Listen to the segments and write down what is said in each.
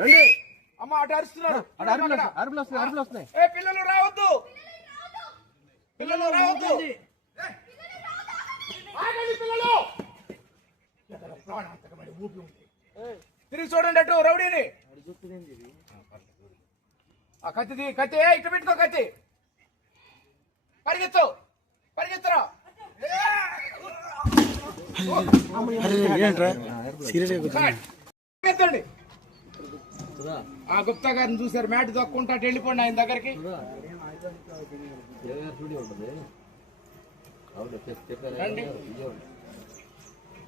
రండి. అమ్మ అటు అరుస్తున్నారు. అరుపులు వస్తున్నాయి, అరుపులు వస్తున్నాయి ఏ పిల్లలు రావద్దు. పిల్లలు రావద్దు. ఆగండి పిల్లలు. తిరిగి చూడండి అటు రౌడీని. ఆ కత్తిది కత్తి ఏ, ఇటు పెట్టుకో కత్తి. పరిగెత్తు పరిగెత్తురా. పరిగెత్తండి. ఆ గుప్తా గారిని చూసారు మ్యాట్ దక్కుంటా వెళ్ళిపోండి ఆయన దగ్గరికి. రండి.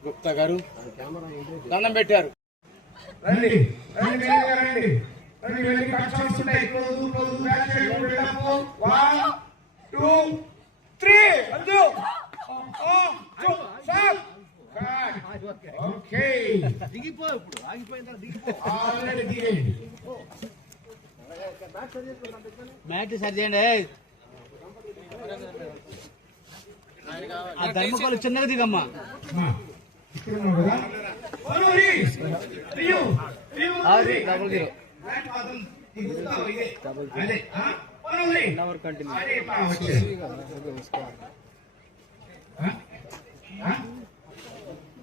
గుప్తా గారు దండం పెట్టారు. రండి రండి వెళ్ళి close close back side okay దిగిపో ఇప్పుడు. ఆగిపోయిన దిగిపో. ఆల్రెడీ దిగేయండి. మ్యాట్ సరి చేయండి. ఆ ధర్మకోలు చిన్నగా దిగమ్మా. రియో అది డబుల్ జీరో మ్యాట్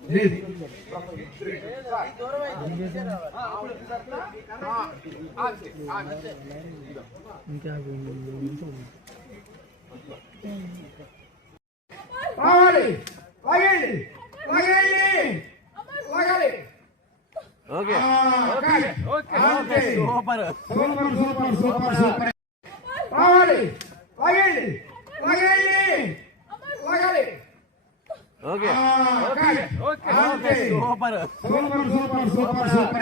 లేదు. రావాలి లాగండి లాగండి లాగాలి okay. Okay. Super. Super super super super. రావాలి లాగండి లాగండి లాగాలి okay. Okay okay super super super super super.